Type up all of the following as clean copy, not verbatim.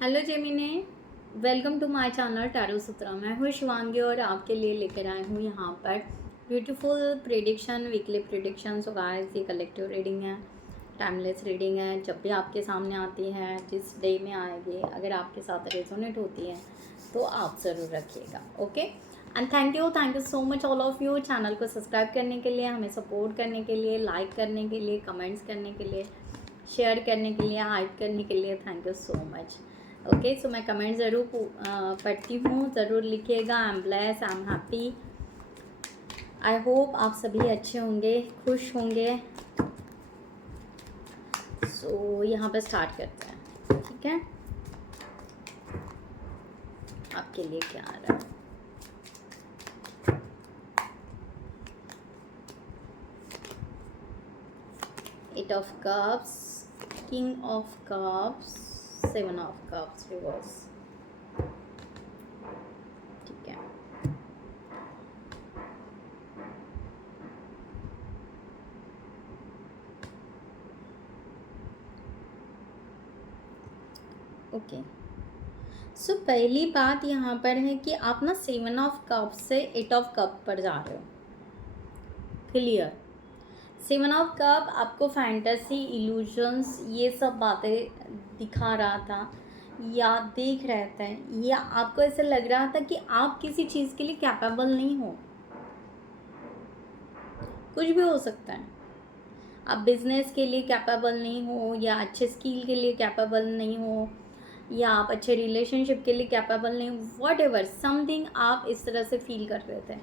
Hello Gemini, welcome to my channel tarot Sutra. मैं हूँ शिवांगी और आपके लिए लेकर आई हूँ यहाँ पर beautiful prediction, weekly prediction. So guys, ये कलेक्टिव रीडिंग है, टाइमलेस रीडिंग है। जब भी आपके सामने आती है, जिस डे में आएगी, अगर आपके साथ रेजोनेट होती है तो आप ज़रूर रखिएगा। Okay, and thank you so much all of you channel को सब्सक्राइब करने के लिए, हमें सपोर्ट करने के लिए, लाइक करने के लिए, कमेंट्स करने के लिए, शेयर करने के लिए, हाइप करने के लिए। Thank you so much. Okay, so मैं कमेंट ज़रूर पढ़ती हूँ, ज़रूर लिखिएगा। I am bless, I am happy. I hope आप सभी अच्छे होंगे, खुश होंगे। सो यहाँ पर स्टार्ट करते हैं, ठीक है। आपके लिए क्या आ रहा है? Eight of cups, king of cups, seven of cups reverse, ठीक है। ओके, सो पहली बात यहाँ पर है कि आप ना सेवन ऑफ कप से एट ऑफ कप पर जा रहे हो। क्लियर। सेवन ऑफ कप आपको फैंटेसी, इल्यूजन्स, ये सब बातें दिखा रहा था या देख रहे थे, या आपको ऐसा लग रहा था कि आप किसी चीज़ के लिए कैपेबल नहीं हो। कुछ भी हो सकता है। आप बिजनेस के लिए कैपेबल नहीं हो, या अच्छे स्किल के लिए कैपेबल नहीं हो, या आप अच्छे रिलेशनशिप के लिए कैपेबल नहीं हो। वॉट एवर समथिंग आप इस तरह से फील कर रहे थे,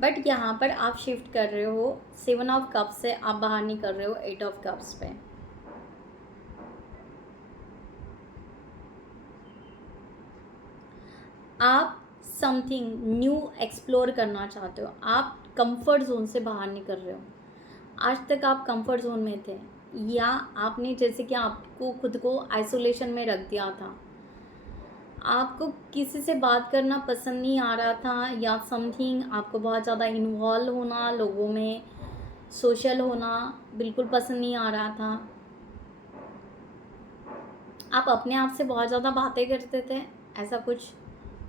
बट यहाँ पर आप शिफ्ट कर रहे हो। सेवन ऑफ कप्स से आप बाहर नहीं कर रहे हो एट ऑफ कप्स पे। आप समथिंग न्यू एक्सप्लोर करना चाहते हो। आप कंफर्ट जोन से बाहर निकल रहे हो। आज तक आप कंफर्ट जोन में थे, या आपने जैसे कि आपको खुद को आइसोलेशन में रख दिया था। आपको किसी से बात करना पसंद नहीं आ रहा था, या समथिंग आपको बहुत ज़्यादा इन्वॉल्व होना, लोगों में सोशल होना बिल्कुल पसंद नहीं आ रहा था। आप अपने आप से बहुत ज़्यादा बातें करते थे, ऐसा कुछ।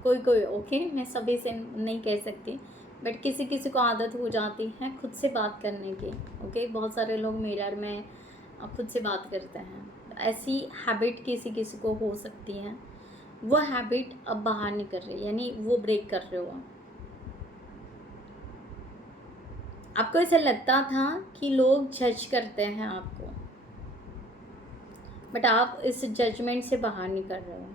कोई ओके, मैं सभी से नहीं कह सकती, बट किसी किसी को आदत हो जाती है खुद से बात करने की। ओके, बहुत सारे लोग मिरर में खुद से बात करते हैं। ऐसी हैबिट किसी किसी को हो सकती है। वो हैबिट अब बाहर नहीं कर रही, यानी वो ब्रेक कर रहे हो। आपको ऐसा लगता था कि लोग जज करते हैं आपको, बट आप इस जजमेंट से बाहर नहीं कर रहे हो,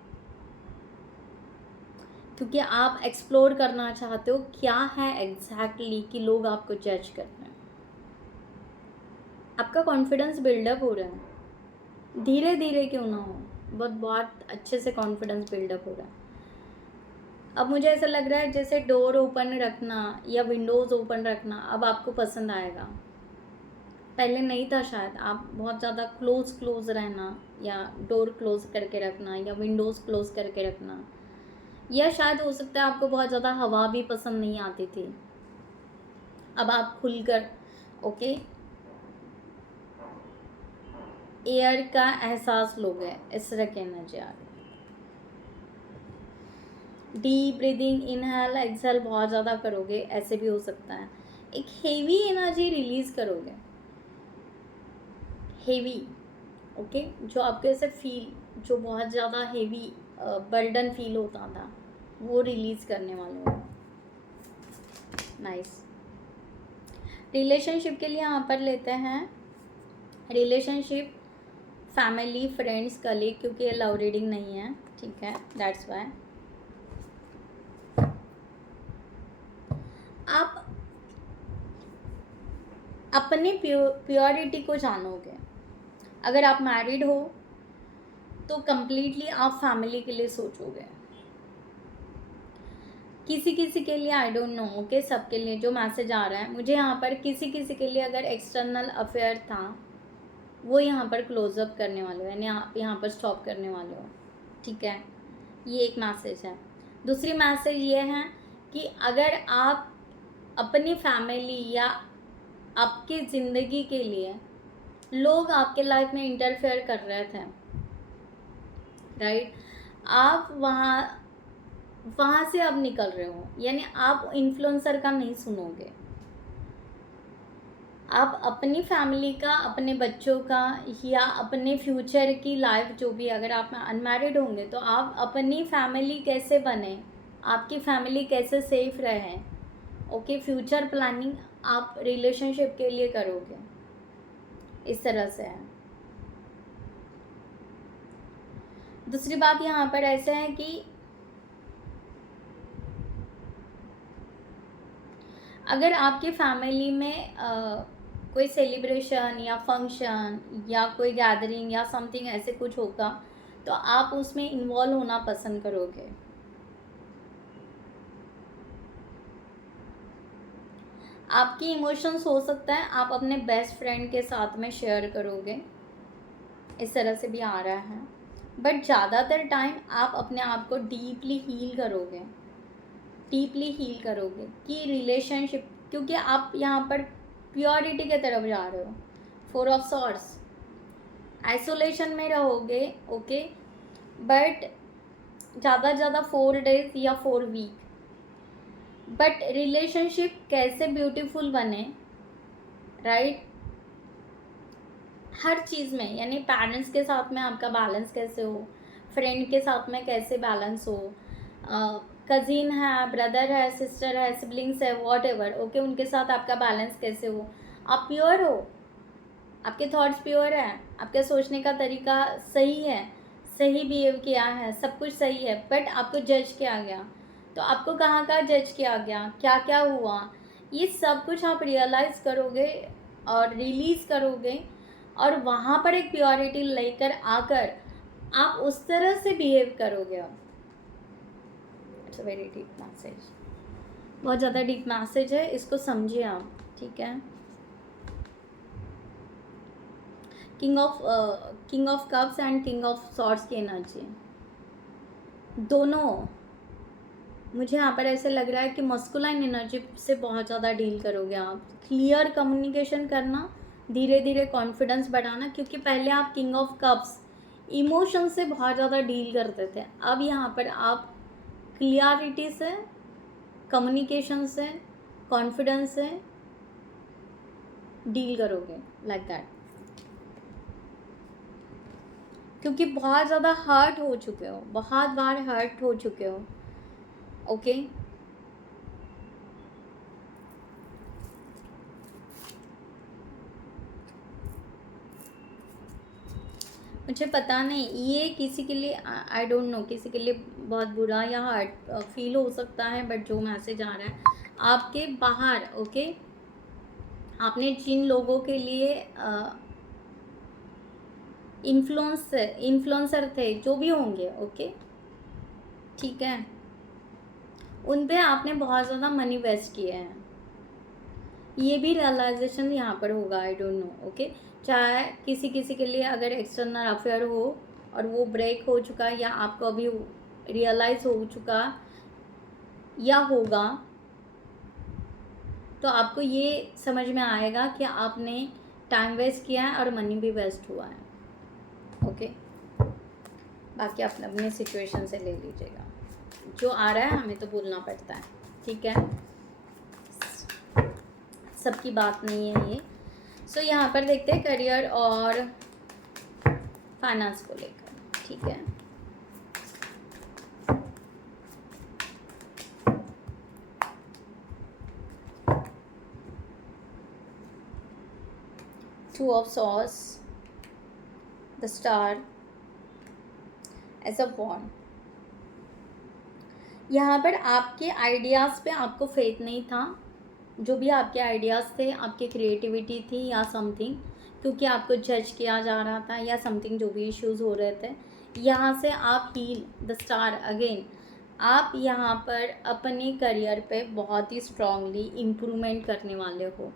क्योंकि आप एक्सप्लोर करना चाहते हो क्या है एग्जैक्टली कि लोग आपको जज कर रहे हैं। आपका कॉन्फिडेंस बिल्डअप हो रहा है, धीरे धीरे क्यों ना हो, बहुत अच्छे से कॉन्फिडेंस बिल्डअप हो रहा है। अब मुझे ऐसा लग रहा है जैसे डोर ओपन रखना या विंडोज़ ओपन रखना अब आपको पसंद आएगा। पहले नहीं था शायद। आप बहुत ज़्यादा क्लोज रहना, या डोर क्लोज करके रखना, या विंडोज़ क्लोज करके रखना, या शायद हो सकता है आपको बहुत ज़्यादा हवा भी पसंद नहीं आती थी। अब आप खुलकर ओके एयर का एहसास लोगे, इस तरह की एनर्जी आ रही। डीप ब्रीदिंग, इनहेल एक्सहेल बहुत ज़्यादा करोगे, ऐसे भी हो सकता है। एक हेवी एनर्जी रिलीज करोगे, हेवी। ओके, जो आपके ऐसे फील, जो बहुत ज़्यादा हेवी बर्डन फील होता था, वो रिलीज करने वाले हो। नाइस। रिलेशनशिप के लिए यहाँ पर लेते हैं रिलेशनशिप, फैमिली, फ्रेंड्स, कलीग, क्योंकि ये लव रीडिंग नहीं है, ठीक है, दैट्स वाई। आप अपने प्योरिटी को जानोगे। अगर आप मैरिड हो तो कंप्लीटली आप फैमिली के लिए सोचोगे। किसी किसी के लिए आई डोंट नो, ओके, सबके लिए जो मैसेज आ रहा है मुझे यहाँ पर, किसी किसी के लिए अगर एक्सटर्नल अफेयर था, वो यहाँ पर क्लोजअप करने वाले हो, यानी आप यहाँ पर स्टॉप करने वाले हो, ठीक है। ये एक मैसेज है। दूसरी मैसेज ये है कि अगर आप अपनी फैमिली या आपकी ज़िंदगी के लिए लोग आपके लाइफ में इंटरफेयर कर रहे थे, राइट, आप वहाँ से अब निकल रहे हो, यानी आप इन्फ्लुएंसर का नहीं सुनोगे। आप अपनी फैमिली का, अपने बच्चों का, या अपने फ्यूचर की लाइफ जो भी, अगर आप अनमैरिड होंगे तो आप अपनी फैमिली कैसे बने, आपकी फैमिली कैसे सेफ रहे, ओके, फ्यूचर प्लानिंग आप रिलेशनशिप के लिए करोगे। इस तरह से है। दूसरी बात यहाँ पर ऐसे है कि अगर आपकी फैमिली में कोई सेलिब्रेशन या फंक्शन या कोई गैदरिंग या समथिंग ऐसे कुछ होगा तो आप उसमें इन्वॉल्व होना पसंद करोगे। आपकी इमोशंस हो सकता है आप अपने बेस्ट फ्रेंड के साथ में शेयर करोगे, इस तरह से भी आ रहा है। बट ज़्यादातर टाइम आप अपने आप को डीपली हील करोगे कि रिलेशनशिप, क्योंकि आप यहाँ पर प्योरिटी की तरफ जा रहे हो। 4 ऑफ सॉर्ड्स, आइसोलेशन में रहोगे, ओके, बट ज़्यादा से ज़्यादा 4 डेज या 4 वीक। बट रिलेशनशिप कैसे ब्यूटीफुल बने, राइट, हर चीज़ में, यानी पेरेंट्स के साथ में आपका बैलेंस कैसे हो, फ्रेंड के साथ में कैसे बैलेंस हो, कज़िन है, ब्रदर है, सिस्टर है, सिबलिंग्स है, वॉट एवर, ओके, उनके साथ आपका बैलेंस कैसे हो, आप प्योर हो, आपके थॉट्स प्योर हैं, आपके सोचने का तरीका सही है, सही बिहेव किया है, सब कुछ सही है, बट आपको जज किया गया। तो आपको कहाँ जज किया गया, क्या क्या हुआ, ये सब कुछ आप रियलाइज़ करोगे और रिलीज़ करोगे, और वहाँ पर एक प्योरिटी लेकर आकर आप उस तरह से बिहेव करोगे। It's a very deep message, बहुत ज़्यादा डीप मैसेज है, इसको समझिए आप, ठीक है। King of cups and king of swords की एनर्जी दोनों, मुझे यहाँ पर ऐसे लग रहा है कि मस्कुलाइन एनर्जी से बहुत ज़्यादा डील करोगे आप। क्लियर कम्युनिकेशन करना, धीरे धीरे कॉन्फिडेंस बढ़ाना, क्योंकि पहले आप किंग ऑफ कप्स इमोशन से बहुत ज़्यादा डील करते थे, अब यहाँ पर आप क्लियरिटी से, कम्युनिकेशन से, कॉन्फिडेंस से डील करोगे, लाइक दैट, क्योंकि बहुत ज़्यादा हर्ट हो चुके हो, बहुत बार हर्ट हो चुके हो, ओके। मुझे पता नहीं, ये किसी के लिए, आई डोंट नो, किसी के लिए बहुत बुरा या हर्ट फील हो सकता है, बट जो मैसेज आ रहा है आपके बाहर, ओके, आपने जिन लोगों के लिए इन्फ्लुएंसर थे, जो भी होंगे, ओके, ठीक है, उन पे आपने बहुत ज़्यादा मनी वेस्ट किए हैं, ये भी रियलाइजेशन यहाँ पर होगा, आई डोंट नो, ओके। चाहे किसी के लिए अगर एक्सटर्नल अफेयर हो और वो ब्रेक हो चुका, या आपको अभी रियलाइज़ हो चुका या होगा, तो आपको ये समझ में आएगा कि आपने टाइम वेस्ट किया है और मनी भी वेस्ट हुआ है, ओके। बाकी आप अपने सिचुएशन से ले लीजिएगा, जो आ रहा है हमें तो बोलना पड़ता है, ठीक है, सबकी बात नहीं है ये। सो यहाँ पर देखते हैं करियर और फाइनेंस को लेकर, ठीक है। Two of swords, the star, as a wand. यहाँ पर आपके आइडियाज़ पे आपको फेथ नहीं था, जो भी आपके आइडियाज़ थे, आपकी क्रिएटिविटी थी या समथिंग, क्योंकि आपको जज किया जा रहा था या समथिंग, जो भी इश्यूज़ हो रहे थे, यहाँ से आप हील, द स्टार अगेन, आप यहाँ पर अपने करियर पे बहुत ही स्ट्रांगली इम्प्रूवमेंट करने वाले हो,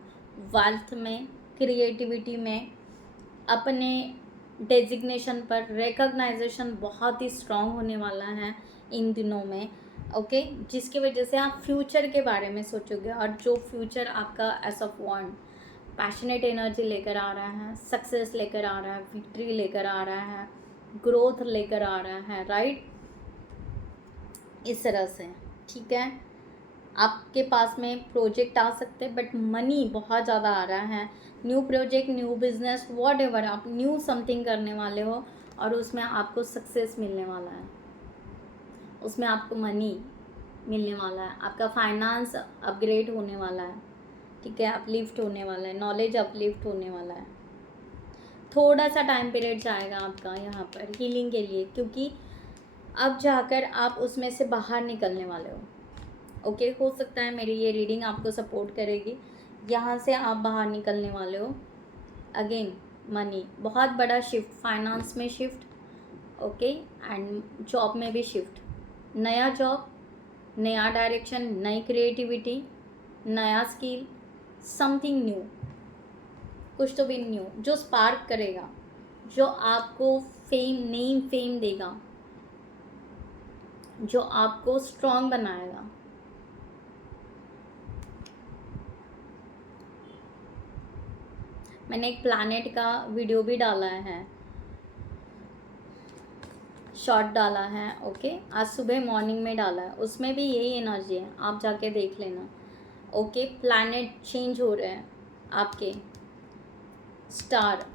वेल्थ में, क्रिएटिविटी में, अपने डेजिग्नेशन पर रिकॉग्नाइजेशन बहुत ही स्ट्रांग होने वाला है इन दिनों में, ओके, जिसकी वजह से आप फ्यूचर के बारे में सोचोगे, और जो फ्यूचर आपका ace of wand passionate energy लेकर आ रहा है, सक्सेस लेकर आ रहा है, विक्ट्री लेकर आ रहा है, ग्रोथ लेकर आ रहा है, राइट। इस तरह से, ठीक है। आपके पास में प्रोजेक्ट आ सकते हैं बट मनी बहुत ज़्यादा आ रहा है। New project, new business, what ever, आप न्यू समथिंग करने वाले हो और उसमें आपको सक्सेस मिलने वाला है, उसमें आपको मनी मिलने वाला है, आपका फाइनेंस अपग्रेड होने वाला है, ठीक है, अपलिफ्ट होने वाला है, नॉलेज अपलिफ्ट होने वाला है। थोड़ा सा टाइम पीरियड जाएगा आपका यहाँ पर हीलिंग के लिए, क्योंकि अब जाकर आप उसमें से बाहर निकलने वाले हो। ओके, हो सकता है मेरी ये रीडिंग आपको सपोर्ट करेगी। यहाँ से आप बाहर निकलने वाले हो। अगेन मनी, बहुत बड़ा शिफ्ट, फाइनेंस में शिफ्ट, ओके, एंड जॉब में भी शिफ्ट, नया जॉब, नया डायरेक्शन, नई क्रिएटिविटी, नया स्किल, समथिंग न्यू, कुछ तो भी न्यू जो स्पार्क करेगा, जो आपको फेम, नेम फेम देगा, जो आपको स्ट्रॉन्ग बनाएगा। मैंने एक प्लैनेट का वीडियो भी डाला है, शॉर्ट डाला है, ओके, आज सुबह मॉर्निंग में डाला है, उसमें भी यही एनर्जी है, आप जाके देख लेना। ओके, प्लैनेट चेंज हो रहे हैं आपके, स्टार,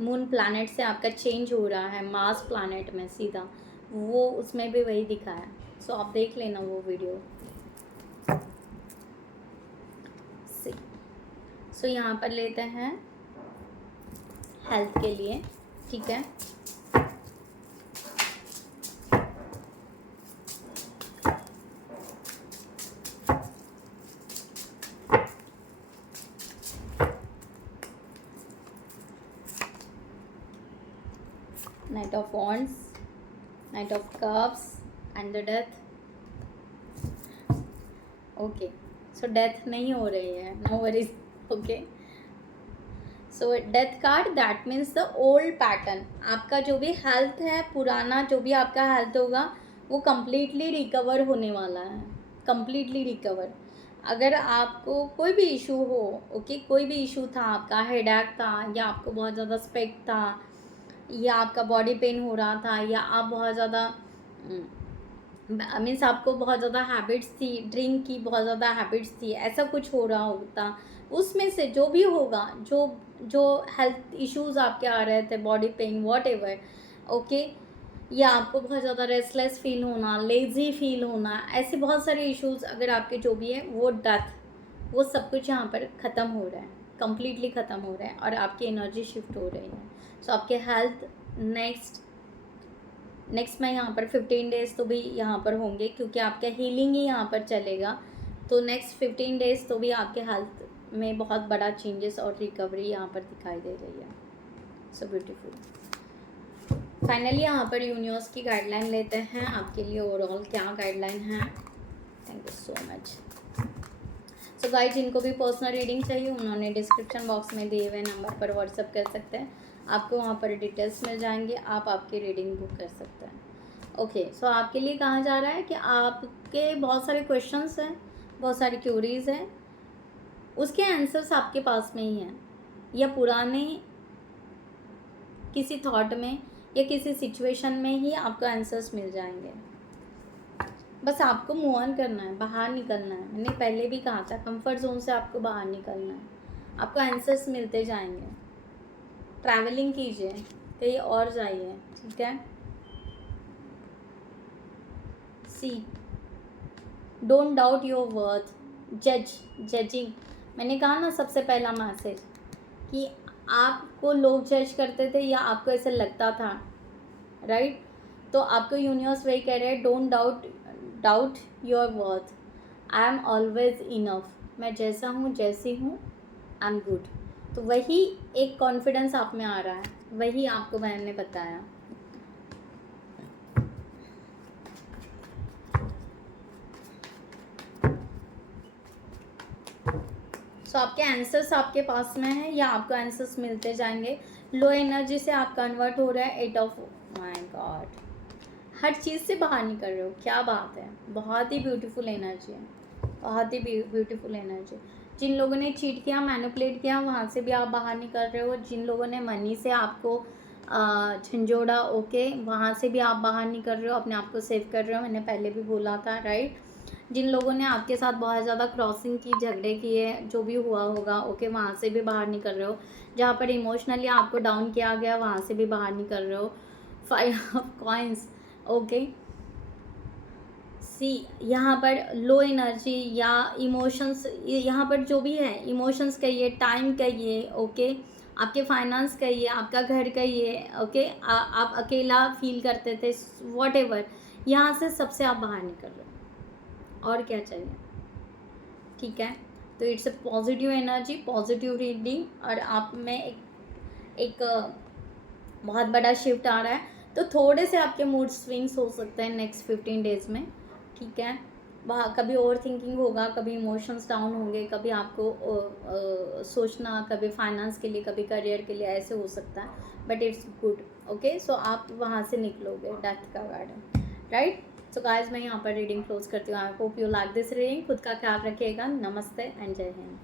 मून प्लैनेट से आपका चेंज हो रहा है मार्स प्लैनेट में सीधा, वो उसमें भी वही दिखा है। सो आप देख लेना वो वीडियो। सो यहाँ पर लेते हैं हेल्थ के लिए, ठीक है। Knight of Wands, Knight of Cups and the Death. Okay, so death नहीं हो रही है, no worries, okay. So death card, that means the old pattern, आपका जो भी हेल्थ है, पुराना जो भी आपका हेल्थ होगा वो कम्प्लीटली रिकवर होने वाला है, कम्प्लीटली रिकवर। अगर आपको कोई भी इशू हो, ओके, कोई भी इशू था, आपका हेडेक था, या आपको बहुत ज़्यादा स्पेक्ट था, या आपका बॉडी पेन हो रहा था, या आप बहुत ज़्यादा मीन्स आपको बहुत ज़्यादा हैबिट्स थी, ड्रिंक की बहुत ज़्यादा हैबिट्स थी, ऐसा कुछ हो रहा होता, उसमें से जो भी होगा, जो जो हेल्थ इश्यूज़ आपके आ रहे थे, body pain, what ever, okay, या आपको बहुत ज़्यादा रेस्टलेस फील होना, लेज़ी फील होना, ऐसे बहुत सारे इश्यूज़ अगर आपके जो भी है, वो डेथ, वो सब कुछ यहाँ पर ख़त्म हो रहा है, कम्प्लीटली ख़त्म हो रहा है, और आपकी एनर्जी शिफ्ट हो रही है। सो आपके हेल्थ नेक्स्ट मैं यहाँ पर 15 डेज़ तो भी यहाँ पर होंगे, क्योंकि आपका हीलिंग ही यहाँ पर चलेगा, तो नेक्स्ट 15 डेज़ तो भी आपके हेल्थ में बहुत बड़ा चेंजेस और रिकवरी यहाँ पर दिखाई दे रही है। So beautiful. फाइनली यहाँ पर यूनिवर्स की गाइडलाइन लेते हैं आपके लिए, ओवरऑल क्या गाइडलाइन है। Thank you so much. So guys, जिनको भी पर्सनल रीडिंग चाहिए उन्होंने डिस्क्रिप्शन बॉक्स में दिए हुए नंबर पर व्हाट्सअप कर सकते हैं, आपको वहाँ पर डिटेल्स मिल जाएंगे, आप आपकी रीडिंग बुक कर सकते हैं। ओके, सो आपके लिए कहा जा रहा है कि आपके बहुत सारे क्वेश्चंस हैं, बहुत सारी क्यूरीज हैं, उसके आंसर्स आपके पास में ही हैं, या पुराने किसी थॉट में या किसी सिचुएशन में ही आपको आंसर्स मिल जाएंगे। बस आपको मूव ऑन करना है, बाहर निकलना है। मैंने पहले भी कहा था, कंफर्ट जोन से आपको बाहर निकलना है, आपको आंसर्स मिलते जाएंगे। ट्रैवलिंग कीजिए, कहीं और जाइए, ठीक है। See, don't doubt your worth, judging, मैंने कहा ना सबसे पहला मैसेज कि आपको लोग जज करते थे या आपको ऐसे लगता था, राइट, तो आपको यूनिवर्स वही कह रहे हैं, don't doubt your worth, I am always enough, मैं जैसा हूँ, जैसी हूँ, आई एम गुड। तो वही एक कॉन्फिडेंस आप में आ रहा है, वही आपको मैंने बताया। सो आपके आंसर्स आपके पास में है, या आपको आंसर्स मिलते जाएंगे। लो एनर्जी से आप कन्वर्ट हो रहे हैं, 8 ऑफ माय गॉड, हर चीज़ से बाहर निकल रहे हो, क्या बात है, बहुत ही ब्यूटीफुल एनर्जी है, बहुत ही ब्यूटीफुल एनर्जी। जिन लोगों ने चीट किया, मैनिपुलेट किया, वहाँ से भी आप बाहर निकल रहे हो। जिन लोगों ने मनी से आपको झंझोड़ा, ओके, वहाँ से भी आप बाहर निकल रहे हो, अपने आप को सेव कर रहे हो, मैंने पहले भी बोला था, राइट। जिन लोगों ने आपके साथ बहुत ज़्यादा क्रॉसिंग की, झगड़े किए, जो भी हुआ होगा, ओके, वहाँ से भी बाहर निकल रहे हो। जहाँ पर इमोशनली आपको डाउन किया गया, वहाँ से भी बाहर निकल रहे हो। 5 ऑफ कॉइंस, ओके। सी यहाँ पर लो एनर्जी या इमोशंस, यहाँ पर जो भी है, इमोशंस कहिए, टाइम कहिए, ओके, आपके फाइनेंस कहिए, आपका घर कहिए, ओके, आप अकेला फील करते थे, वॉट एवर, यहाँ से सबसे आप बाहर निकल रहे हो, और क्या चाहिए, ठीक है। तो it's a positive energy, positive reading, और आप में एक बहुत बड़ा शिफ्ट आ रहा है। तो थोड़े से आपके मूड स्विंग्स हो सकते हैं नेक्स्ट 15 डेज में, ठीक है। वहाँ कभी ओवर थिंकिंग होगा, कभी इमोशंस डाउन होंगे, कभी आपको सोचना, कभी फाइनेंस के लिए, कभी करियर के लिए, ऐसे हो सकता है, बट इट्स गुड, ओके। सो आप वहाँ से निकलोगे, डेथ का गार्डन, राइट। सो गाइस, मैं यहाँ पर रीडिंग क्लोज करती हूँ। I hope you like this reading. खुद का ख्याल रखिएगा। नमस्ते एंड जय हिंद।